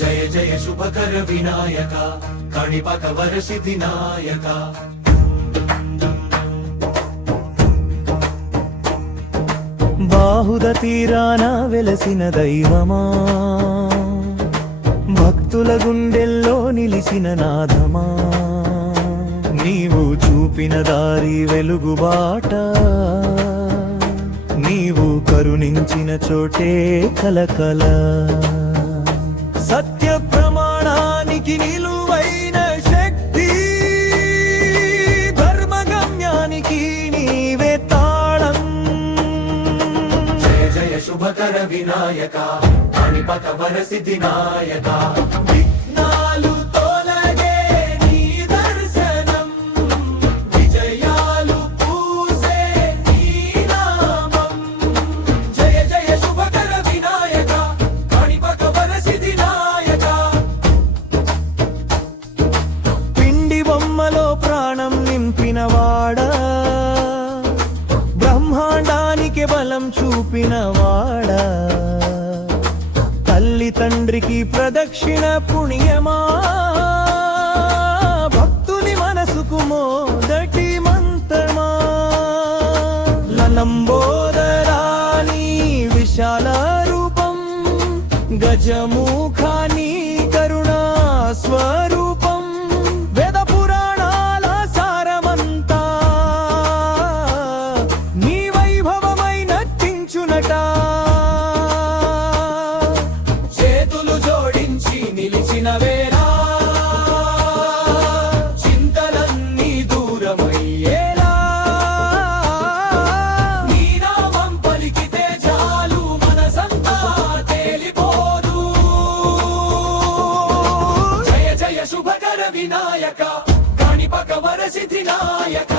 జయ జయ శుభకర వినాయక కాణిపాక వరసిద్ధి నాయక. బాహుద తీరాన వెలసిన దైవమా, భక్తుల గుండెల్లో నిలిసిన నాదమా, నీవు చూపిన దారి వెలుగుబాట, నీవు కరుణించిన చోటే కలకల. సత్య ప్రమాణానికి నిలువైన శక్తి, ధర్మగమ్యానికి నీవే తాళం. జయ జయ శుభకర వినాయక కాణిపాక వరసిద్ధి నాయక. విఘ్నాలు తొలగే నీ దర్శనం, విజయాలు పూసే నీ నామం. జయ జయ శుభకర వినాయక కాణిపాక వరసిద్ధి నాయక. పిండి బొమ్మలో ప్రాణం నింపినవాడా, బ్రహ్మాండానికి బలం చూపినవాడా, తల్లి తండ్రికి ప్రదక్షిణ పుణ్యమా, భక్తుని మనసుకు మొదటి మంత్రమా. లంబోదరాని విశాల రూపం, గజముఖాని కరుణా స్వరూపం, వేద పురాణాల సారమంతా నీ వైభవమై నటించునట. చేతులు జోడించి నిలిచిన వేళ చింతలన్నీ దూరమయ్యేలా, నీ నామం పలికితే చాలు మనసంతా తేలిపోదు. జయ జయ శుభకర వినాయక కాణిపాక వరసిద్ధి నాయక.